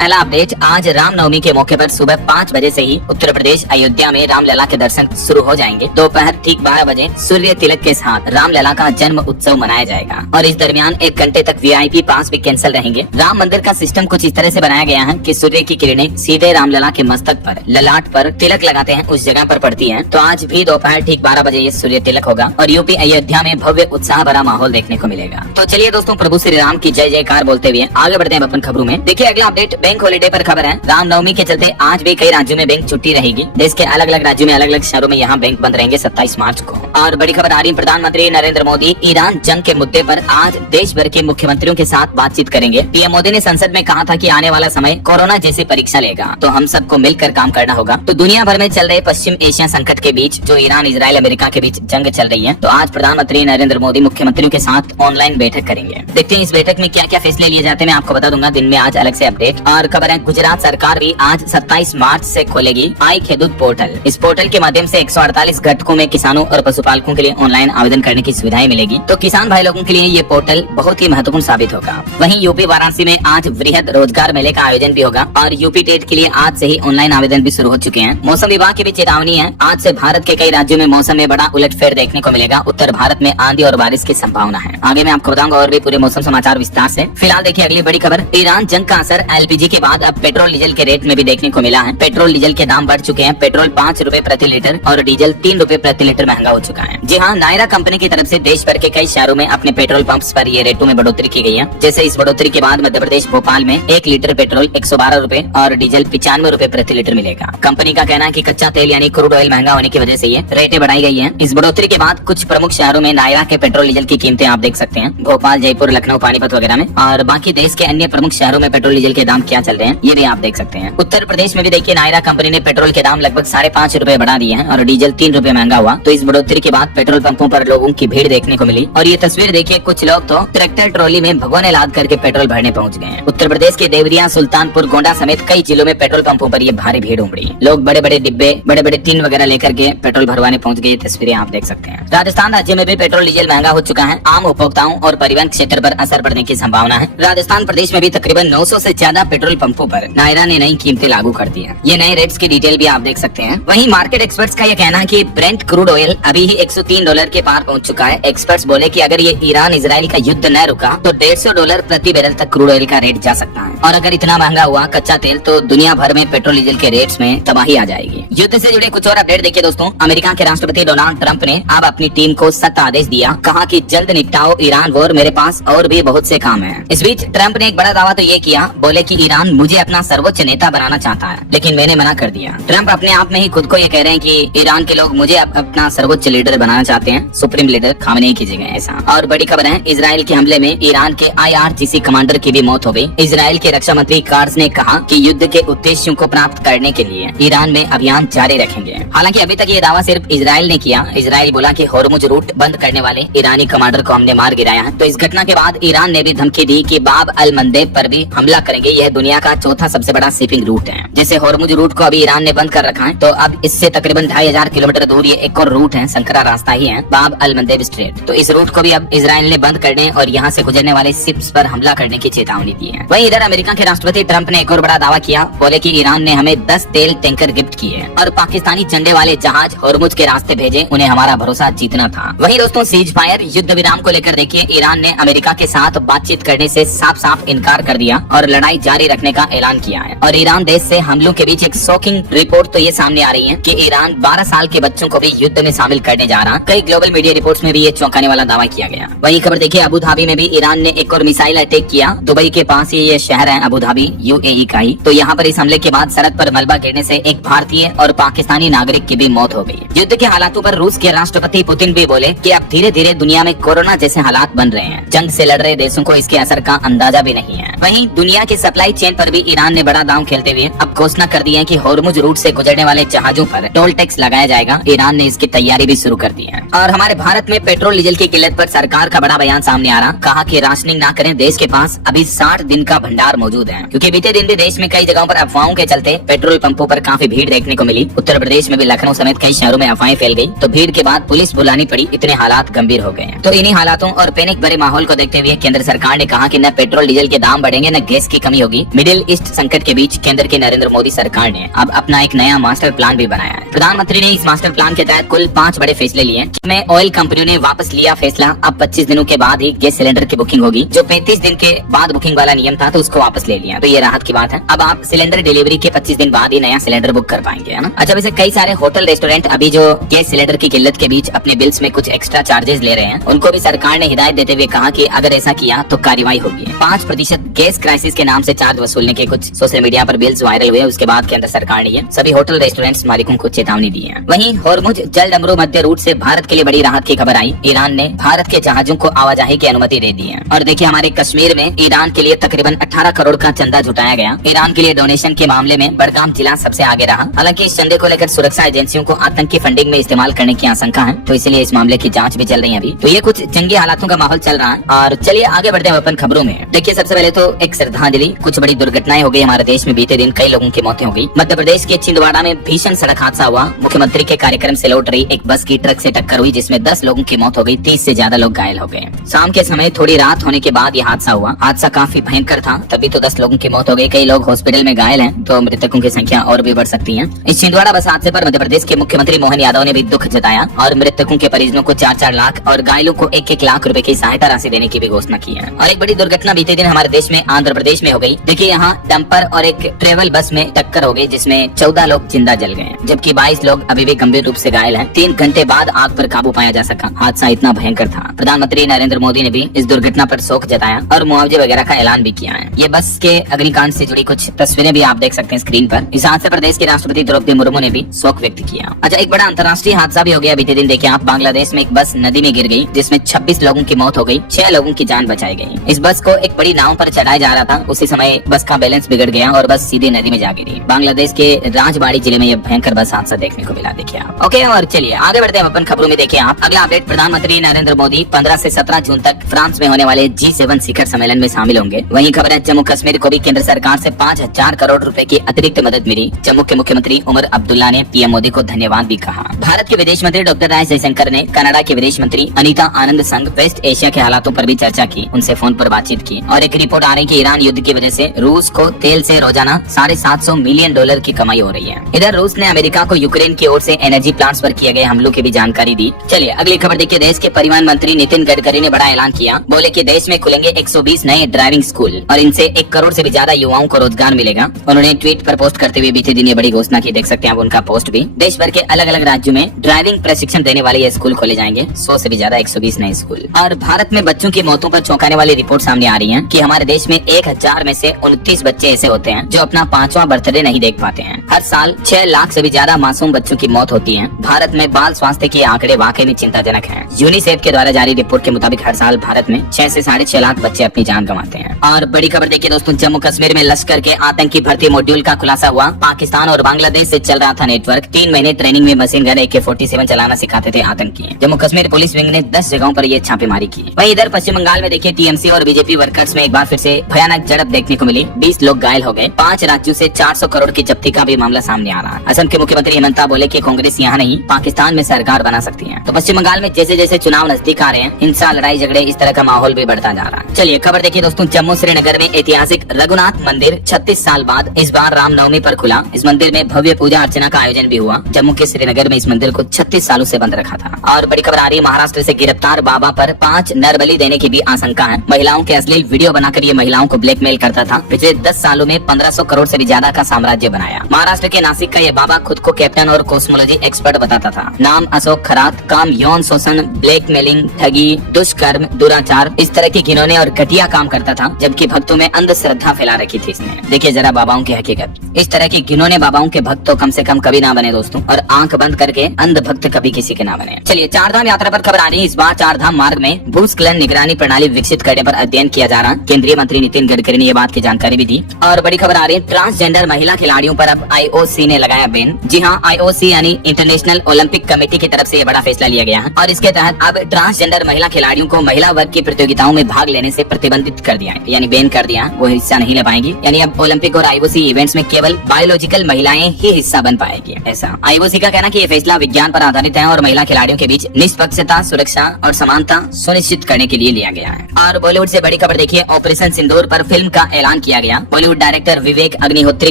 पहला अपडेट, आज रामनवमी के मौके पर सुबह 5 बजे से ही उत्तर प्रदेश अयोध्या में रामलला के दर्शन शुरू हो जाएंगे। दोपहर ठीक 12 बजे सूर्य तिलक के साथ रामलला का जन्म उत्सव मनाया जाएगा और इस दरमियान 1 घंटे तक वीआईपी पास भी कैंसिल रहेंगे। राम मंदिर का सिस्टम कुछ इस तरह से बनाया गया है कि सूर्य की किरणें सीधे रामलला के मस्तक पर, ललाट पर तिलक लगाते हैं उस जगह पर पड़ती है। तो आज भी दोपहर ठीक 12 बजे ये सूर्य तिलक होगा और यूपी अयोध्या में भव्य उत्साह भरा माहौल देखने को मिलेगा। तो चलिए दोस्तों, प्रभु श्री राम की जय जयकार बोलते हुए आगे बढ़ते हैं अपन खबरों में। देखिए अगला अपडेट, बैंक हॉलीडे पर खबर है। रामनवमी के चलते आज भी कई राज्यों में बैंक छुट्टी रहेगी। देश के अलग अलग राज्यों में अलग अलग शहरों में यहाँ बैंक बंद रहेंगे 27 मार्च को। और बड़ी खबर आ रही है, प्रधानमंत्री नरेंद्र मोदी ईरान जंग के मुद्दे पर आज देश भर के मुख्यमंत्रियों के साथ बातचीत करेंगे। पीएम मोदी ने संसद में कहा था कि आने वाला समय कोरोना जैसी परीक्षा लेगा, तो हम सबको मिलकर काम करना होगा। तो दुनिया भर में चल रहे पश्चिम एशिया संकट के बीच जो ईरान, इजराइल, अमेरिका के बीच जंग चल रही है, तो आज प्रधानमंत्री नरेंद्र मोदी मुख्यमंत्रियों के साथ ऑनलाइन बैठक करेंगे। देखते हैं इस बैठक में क्या क्या फैसले लिए जाते हैं, मैं आपको बता दूंगा दिन में आज अलग से अपडेट। और खबर है, गुजरात सरकार भी आज 27 मार्च से खोलेगी आई खेडूत पोर्टल। इस पोर्टल के माध्यम से 148 घटकों में किसानों और पशुपालकों के लिए ऑनलाइन आवेदन करने की सुविधाएं मिलेगी। तो किसान भाई लोगों के लिए ये पोर्टल बहुत ही महत्वपूर्ण साबित होगा। वहीं यूपी वाराणसी में आज वृहद रोजगार मेले का आयोजन भी होगा और यूपी टेट के लिए आज से ही ऑनलाइन आवेदन भी शुरू हो चुके हैं। मौसम विभाग की भी चेतावनी है, आज से भारत के कई राज्यों में मौसम में बड़ा उलटफेर देखने को मिलेगा। उत्तर भारत में आंधी और बारिश की संभावना है। आगे मैं आपको बताऊंगा और भी पूरे मौसम समाचार विस्तार से। फिलहाल देखिए अगली बड़ी खबर, ईरान जंग का असर एलपीजी के बाद अब पेट्रोल डीजल के रेट में भी देखने को मिला है। पेट्रोल डीजल के दाम बढ़ चुके हैं। पेट्रोल 5 रुपए प्रति लीटर और डीजल 3 रुपए प्रति लीटर महंगा हो चुका है। जी हाँ, नायरा कंपनी की तरफ से देश भर के कई शहरों में अपने पेट्रोल पंप्स पर ये रेटों में बढ़ोतरी की गई है। जैसे इस बढ़ोतरी के बाद मध्य प्रदेश भोपाल में 1 लीटर पेट्रोल 112 रुपए और डीजल 95 रुपए प्रति लीटर मिलेगा। कंपनी का कहना है कि कच्चा तेल यानी क्रूड ऑयल महंगा होने की वजह से ये रेटें बढ़ाई गई है। इस बढ़ोतरी के बाद कुछ प्रमुख शहरों में नायरा के पेट्रोल डीजल की कीमतें आप देख सकते हैं, भोपाल, जयपुर, लखनऊ, पानीपत वगैरह में। और बाकी देश के अन्य प्रमुख शहरों में पेट्रोल डीजल के दाम क्या चल रहे हैं ये भी आप देख सकते हैं। उत्तर प्रदेश में भी देखिए नायरा कंपनी ने पेट्रोल के दाम लगभग 5.5 रुपए बढ़ा दिए हैं और डीजल 3 रुपए महंगा हुआ। तो इस बढ़ोतरी के बाद पेट्रोल पंपों पर लोगों की भीड़ देखने को मिली और ये तस्वीर देखिए, कुछ लोग तो ट्रैक्टर ट्रॉली में भगोने लाद करके पेट्रोल भरने पहुंच गए हैं। उत्तर प्रदेश के देवरिया, सुल्तानपुर, गोंडा समेत कई जिलों में पेट्रोल पंपों पर ये भारी भीड़ उमड़ी। लोग बड़े बड़े डिब्बे, बड़े बड़े टीन वगैरह लेकर के पेट्रोल भरवाने पहुंच गए। तस्वीरें आप देख सकते हैं। राजस्थान राज्य में भी पेट्रोल डीजल महंगा हो चुका है। आम उपभोक्ताओं और परिवहन क्षेत्र पर असर पड़ने की संभावना है। राजस्थान प्रदेश में भी तकरीबन 900 से ज्यादा पेट्रोल पंपों पर नायरा ने नई कीमतें लागू कर दी है। ये नए रेट्स की डिटेल भी आप देख सकते हैं। वहीं मार्केट एक्सपर्ट्स का यह कहना है कि ब्रेंट क्रूड ऑयल अभी ही $103 के पार पहुंच चुका है। एक्सपर्ट्स बोले कि अगर ये ईरान इजराइल का युद्ध न रुका तो $150 प्रति बैरल तक क्रूड ऑयल का रेट जा सकता है। और अगर इतना महंगा हुआ कच्चा तेल तो दुनिया भर में पेट्रोल डीजल के रेट्स में तबाही आ जाएगी। युद्ध से जुड़े कुछ और अपडेट देखिए दोस्तों। अमेरिका के राष्ट्रपति डोनाल्ड ट्रंप ने अब अपनी टीम को सख्त आदेश दिया, कहा कि जल्द निपटाओ ईरान वॉर, मेरे पास और भी बहुत से काम है। इस बीच ट्रंप ने एक बड़ा दावा तो ये किया, बोले कि ईरान मुझे अपना सर्वोच्च नेता बनाना चाहता है, लेकिन मैंने मना कर दिया। ट्रंप अपने आप में ही खुद को ये कह रहे हैं कि ईरान के लोग मुझे अपना सर्वोच्च लीडर बनाना चाहते हैं, सुप्रीम लीडर खामेनेई की जगह ऐसा। और बड़ी खबर है, इजराइल के हमले में ईरान के IRGC कमांडर की भी मौत हो गई। इजराइल के रक्षा मंत्री कार्स ने कहा कि युद्ध के उद्देश्यों को प्राप्त करने के लिए ईरान में अभियान जारी रखेंगे। हालांकि अभी तक ये दावा सिर्फ इजराइल ने किया। इजराइल बोला कि होर्मुज रूट बंद करने वाले ईरानी कमांडर को हमने मार गिराया है। तो इस घटना के बाद ईरान ने भी धमकी दी कि बाब अल मंदेब पर भी हमला करेंगे। यह दुनिया का चौथा सबसे बड़ा शिपिंग रूट है। जैसे होर्मुज रूट को अभी ईरान ने बंद कर रखा है, तो अब इससे तकरीबन 2500 किलोमीटर दूर ये एक और रूट है, संकरा रास्ता ही है, बाब अल मंदेब स्ट्रेट। तो इस रूट को भी अब इजराइल ने बंद करने और यहाँ से गुजरने वाले शिप्स पर हमला करने की चेतावनी दी है। वहीं इधर अमेरिका के राष्ट्रपति ट्रंप ने एक और बड़ा दावा किया, बोले कि ईरान ने हमें 10 तेल टैंकर गिफ्ट किए और पाकिस्तानी झंडे वाले जहाज होर्मुज के रास्ते भेजे, उन्हें हमारा भरोसा जीतना था। वहीं दोस्तों, सीज फायर युद्ध विराम को लेकर देखिए, ईरान ने अमेरिका के साथ बातचीत करने से साफ साफ इनकार कर दिया और लड़ाई जारी रखने का ऐलान किया है। और ईरान देश से हमलों के बीच एक शॉकिंग रिपोर्ट तो ये सामने आ रही है कि ईरान 12 साल के बच्चों को भी युद्ध में शामिल करने जा रहा। कई ग्लोबल मीडिया रिपोर्ट्स में भी ये चौंकाने वाला दावा किया गया। वहीं खबर देखिए, अबू धाबी में भी ईरान ने एक और मिसाइल अटैक किया। दुबई के पास ही ये शहर है अबू धाबी, UAE का ही। तो यहाँ पर इस हमले के बाद सड़क पर मलबा गिरने से एक भारतीय और पाकिस्तानी नागरिक की भी मौत हो गई। युद्ध के हालातों पर रूस के राष्ट्रपति पुतिन भी बोले कि अब धीरे धीरे दुनिया में कोरोना जैसे हालात बन रहे हैं। जंग से लड़ रहे देशों को इसके असर का अंदाजा भी नहीं है। वहीं दुनिया के सप्लाई चेन पर भी ईरान ने बड़ा दांव खेलते हुए अब घोषणा कर दी है कि होर्मुज रूट से गुजरने वाले जहाजों पर टोल टैक्स लगाया जाएगा। ईरान ने इसकी तैयारी भी शुरू कर दी है। और हमारे भारत में पेट्रोल डीजल की किल्लत पर सरकार का बड़ा बयान सामने आ रहा, कहा कि राशनिंग ना करें, देश के पास अभी 60 दिन का भंडार मौजूद है। क्योंकि बीते दिन भी देश में कई जगहों पर अफवाहों के चलते पेट्रोल पंपों पर काफी भीड़ देखने को मिली। मिली। उत्तर प्रदेश में भी लखनऊ समेत कई शहरों में अफवाहें फैल गई तो भीड़ के बाद पुलिस बुलानी पड़ी, इतने हालात गंभीर हो गए हैं। तो इन्हीं हालातों और पैनिक भरे माहौल को देखते हुए केंद्र सरकार ने कहा कि न पेट्रोल डीजल के दाम बढ़ेंगे न गैस की कमी होगी। मिडिल ईस्ट संकट के बीच केंद्र की नरेंद्र मोदी सरकार ने अब अपना एक नया मास्टर प्लान भी बनाया है। प्रधानमंत्री ने इस मास्टर प्लान के तहत कुल 5 बड़े फैसले लिए। में ऑयल कंपनियों ने वापस लिया फैसला, अब 25 दिनों के बाद ही गैस सिलेंडर की बुकिंग होगी। जो 35 दिन के बाद बुकिंग वाला नियम था तो उसको वापस ले लिया, तो ये राहत की बात है। अब आप सिलेंडर डिलीवरी के 25 दिन बाद ही नया सिलेंडर बुक कर पाएंगे, है ना। अच्छा, वैसे कई सारे होटल रेस्टोरेंट अभी जो गैस सिलेंडर की किल्लत के बीच अपने बिल्स में कुछ एक्स्ट्रा चार्जेस ले रहे हैं, उनको भी सरकार ने हिदायत देते हुए कहा कि अगर ऐसा किया तो कार्रवाई होगी। 5% गैस क्राइसिस के नाम से चार्ज वसूलने के कुछ सोशल मीडिया पर बिल्स वायरल हुए। उसके बाद केंद्र सरकार ने ये सभी होटल रेस्टोरेंट्स मालिकों को चेतावनी दी है। वहीं होर्मुज जल डमरू मध्य रूट से भारत के लिए बड़ी राहत की खबर आई। ईरान ने भारत के जहाजों को आवाजाही की अनुमति दे दी है। और देखिए, हमारे कश्मीर में ईरान के लिए तकरीबन 18 करोड़ का चंदा जुटाया गया। ईरान के लिए डोनेशन के मामले में बड़गाम जिला सबसे आगे रहा। हालांकि इस चंदे को लेकर सुरक्षा एजेंसियों को आतंकी फंडिंग में इस्तेमाल करने की आशंका है, तो इसलिए इस मामले की जांच भी चल रही है अभी। तो ये कुछ जंगी हालातों का माहौल चल रहा है। और चलिए आगे बढ़ते हैं अपन खबरों में। देखिए, सबसे पहले तो एक श्रद्धांजलि। कुछ बड़ी दुर्घटनाएं हो गई हमारे देश में बीते दिन, कई लोगों की मौतें हो गई। मध्य प्रदेश के छिंदवाड़ा में भीषण सड़क हादसा हुआ। मुख्यमंत्री के कार्यक्रम से लौट रही एक बस की ट्रक से टक्कर हुई, जिसमें 10 लोगों की मौत हो गई, 30 से ज्यादा लोग घायल हो गए। शाम के समय थोड़ी रात होने के बाद यह हादसा हुआ। हादसा काफी भयंकर था, तभी तो 10 लोगों की मौत हो गई। कई लोग हॉस्पिटल में घायल हैं, तो मृतकों की संख्या और भी बढ़ सकती है। इस छिंदवाड़ा बस हादसे पर मध्य प्रदेश के मुख्यमंत्री मोहन यादव ने भी दुख जताया और मृतकों के परिजनों को 4-4 लाख और घायलों को 1-1 लाख रुपए की सहायता राशि देने की भी घोषणा की है। और एक बड़ी दुर्घटना बीते दिन हमारे देश में आंध्र प्रदेश में हो गई। देखिए, यहाँ डंपर और एक ट्रेवल बस में टक्कर हो गई, जिसमें 14 लोग जिंदा जल गए, जबकि 22 लोग अभी भी गंभीर रूप से घायल हैं। 3 घंटे बाद आग पर काबू पाया जा सका। हादसा इतना भयंकर था। प्रधानमंत्री नरेंद्र मोदी ने भी इस दुर्घटना पर शोक जताया और मुआवजे वगैरह का ऐलान भी किया है। ये बस के अग्निकांड से जुड़ी कुछ तस्वीरें भी आप देख सकते हैं स्क्रीन पर। इस हादसे पर देश के राष्ट्रपति द्रौपदी मुर्मू ने भी शोक व्यक्त किया। अच्छा, एक बड़ा अंतर्राष्ट्रीय हादसा भी हो गया बीते दिन। देखिए आप, बांग्लादेश में एक बस नदी में गिर गई, जिसमें 26 लोगों की मौत हो गई, 6 लोगों की जान बचाई गई। इस बस को एक बड़ी नाव पर चढ़ाया जा रहा था, उसी समय बस का बैलेंस बिगड़ गया और बस सीधे नदी में जा गिरी। बांग्लादेश के राजबाड़ी जिले में यह भयंकर बस हादसा देखने को मिला। देखिए आप। ओके, और चलिए आगे बढ़ते हैं अपन खबरों में। देखिए आप, अगला अपडेट, प्रधानमंत्री नरेंद्र मोदी 15 से 17 जून तक फ्रांस में होने वाले G7 शिखर सम्मेलन में शामिल होंगे। वहीं खबर है, जम्मू कश्मीर को भी केंद्र सरकार से 5000 करोड़ रुपए की अतिरिक्त मदद मिली। जम्मू के मुख्यमंत्री उमर अब्दुल्ला ने पीएम मोदी को धन्यवाद भी कहा। भारत के विदेश मंत्री डॉक्टर एस जयशंकर ने कनाडा के विदेश मंत्री अनीता आनंद संग वेस्ट एशिया के हालातों पर भी चर्चा की, उनसे फोन पर बातचीत की। और एक रिपोर्ट आ रही है कि ईरान युद्ध की वजह से रूस को तेल से रोजाना $750 मिलियन की कमाई हो रही है। इधर रूस ने अमेरिका को यूक्रेन की ओर से एनर्जी प्लांट्स पर किए गए हमलों की भी जानकारी दी। चलिए अगली खबर देखिए। देश के परिवहन मंत्री नितिन गडकरी ने बड़ा ऐलान किया। बोले कि देश में खुलेंगे 120 नए ड्राइविंग स्कूल और इनसे 1 करोड़ से भी ज्यादा युवाओं को रोजगार मिलेगा। उन्होंने ट्वीट पर पोस्ट करते हुए बीते दिन ये बड़ी घोषणा की। देख सकते हैं आप उनका पोस्ट भी। देश भर के अलग अलग राज्यों में ड्राइविंग प्रशिक्षण देने वाले ये स्कूल खोले जाएंगे। 100 से भी ज्यादा 120 नए स्कूल। और भारत में बच्चों की मौतों पर चौंकाने वाली रिपोर्ट सामने आ रही है कि हमारे देश में 1000 में से 29 बच्चे ऐसे होते हैं जो अपना 5वां बर्थडे नहीं देख पाते हैं। हर साल 6 लाख से भी ज्यादा मासूम बच्चों की मौत होती है। भारत में बाल स्वास्थ्य के आंकड़े वाकई में चिंताजनक हैं। यूनिसेफ के द्वारा जारी रिपोर्ट के मुताबिक हर साल भारत में 6 से 6.5 लाख बच्चे अपनी जान गंवाते हैं। और बड़ी खबर देखिए दोस्तों, जम्मू कश्मीर में लश्कर के आतंकी भर्ती मॉड्यूल का खुलासा हुआ। पाकिस्तान और बांग्लादेश से चल रहा था नेटवर्क। 3 महीने ट्रेनिंग में मशीन गन AK-47 चलाना सिखाते थे आतंकी। जम्मू कश्मीर पुलिस विंग ने 10 जगहों पर ये छापेमारी की। वहीं इधर पश्चिम बंगाल में देखिए, टीएमसी और बीजेपी वर्कर्स में एक बार फिर से भयानक झड़प देखने को मिली। 20 लोग घायल हो गए। 5 राज्यों से 400 करोड़ की जब्ती का भी मामला सामने आ रहा है। असम के मुख्यमंत्री हेमंता बोले कि कांग्रेस यहाँ नहीं, पाकिस्तान में सरकार बना सकती है। तो पश्चिम बंगाल में जैसे जैसे चुनाव नजदीक आ रहे हैं, हिंसा, लड़ाई झगड़े, इस तरह का माहौल भी बढ़ता जा रहा है। चलिए खबर देखिए दोस्तों, जम्मू श्रीनगर में ऐतिहासिक रघुनाथ मंदिर 36 साल बाद इस बार रामनवमी पर खुला। इस मंदिर में भव्य पूजा अर्चना का आयोजन भी हुआ। जम्मू के श्रीनगर में इस मंदिर को 36 सालों से बंद रखा था। और बड़ी खबर आ रही है, महाराष्ट्र से गिरफ्तार बाबा पर 5 नर बलि देने की भी आशंका है। महिलाओं के अश्लील वीडियो बनाकर ये महिलाओं को ब्लैकमेल करता था। पिछले 10 सालों में 1500 करोड़ से भी ज्यादा का साम्राज्य बनाया। महाराष्ट्र के नासिक का ये बाबा खुद को कैप्टन और कॉस्मोलॉजी एक्सपर्ट बताता था। नाम अशोक खरात। काम यौन शोषण, ब्लैकमेलिंग, ठगी, दुष्कर्म, दुराचार, इस तरह के घिनौने और घटिया काम करता था, जबकि भक्तों में अंधश्रद्धा फैला रखी थी इसने। देखिए जरा बाबाओं की हकीकत। इस तरह की घिनौने बाबाओं के भक्त तो कम से कम कभी ना बने दोस्तों, और आंख बंद करके अंध भक्त कभी किसी के ना बने। चलिए चारधाम यात्रा पर खबर आ रही है। इस बार चारधाम मार्ग में भूस्खलन निगरानी प्रणाली विकसित करने पर अध्ययन किया जा रहा। केंद्रीय मंत्री नितिन गडकरी ने ये बात की जानकारी भी दी। और बड़ी खबर आ रही है, ट्रांसजेंडर महिला खिलाड़ियों पर अब IOC ने लगाया बैन। जी हाँ, IOC यानी इंटरनेशनल ओलंपिक कमेटी की तरफ से ये बड़ा फैसला लिया गया है। और इसके तहत अब ट्रांसजेंडर महिला खिलाड़ियों को महिला वर्ग की प्रतियोगिताओं में भाग लेने से प्रतिबंधित कर दिया है, यानी बैन कर दिया। वो हिस्सा नहीं ले पाएंगी। यानी अब ओलंपिक और IOC इवेंट्स में केवल बायोलॉजिकल महिलाएं ही हिस्सा बन पाएगी। ऐसा आईओसी का कहना कि ये फैसला विज्ञान पर आधारित है और महिला खिलाड़ियों के बीच निष्पक्षता, सुरक्षा और समानता सुनिश्चित करने के लिए लिया गया है। और बॉलीवुड से बड़ी खबर देखिए, ऑपरेशन सिंदूर पर फिल्म का ऐलान किया गया। बॉलीवुड डायरेक्टर विवेक अग्निहोत्री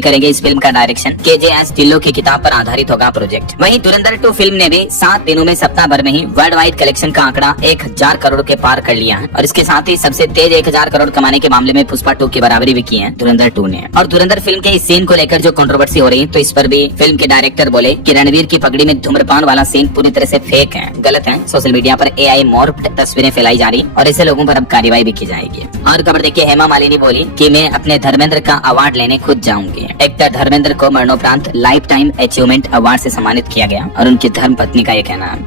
करेंगे इस फिल्म का डायरेक्शन। केजेएस ढिल्लों की किताब पर आधारित होगा प्रोजेक्ट। वहीं धुरंधर 2 फिल्म ने भी 7 दिनों में सप्ताह भर में ही वर्ल्ड वाइड कलेक्शन का आंकड़ा 1000 करोड़ के पार कर लिया है और इसके साथ ही सबसे तेज 1000 करोड़ कमाने के मामले में पुष्पा 2 की बराबरी भी की है धुरंधर 2 ने। और धुरंधर फिल्म के इस सीन को लेकर जो कंट्रोवर्सी हो रही है, तो इस पर भी फिल्म के डायरेक्टर बोले कि रणवीर की पगड़ी में धूम्रपान वाला सीन पूरी तरह से फेक है, गलत है। सोशल मीडिया पर AI मॉर्फ्ड तस्वीरें फैलाई जा रही और ऐसे लोगों पर अब कार्रवाई भी की जाएगी। और खबर देखिए, हेमा मालिनी बोली कि मैं अपने धर्मेंद्र का अवार्ड लेने खुद जाऊंगी। एक्टर धर्मेंद्र को मरणोपरांत लाइफ टाइम अचीवमेंट अवार्ड से सम्मानित किया गया और उनकी धर्मपत्नी का ये कहना है।